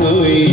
We.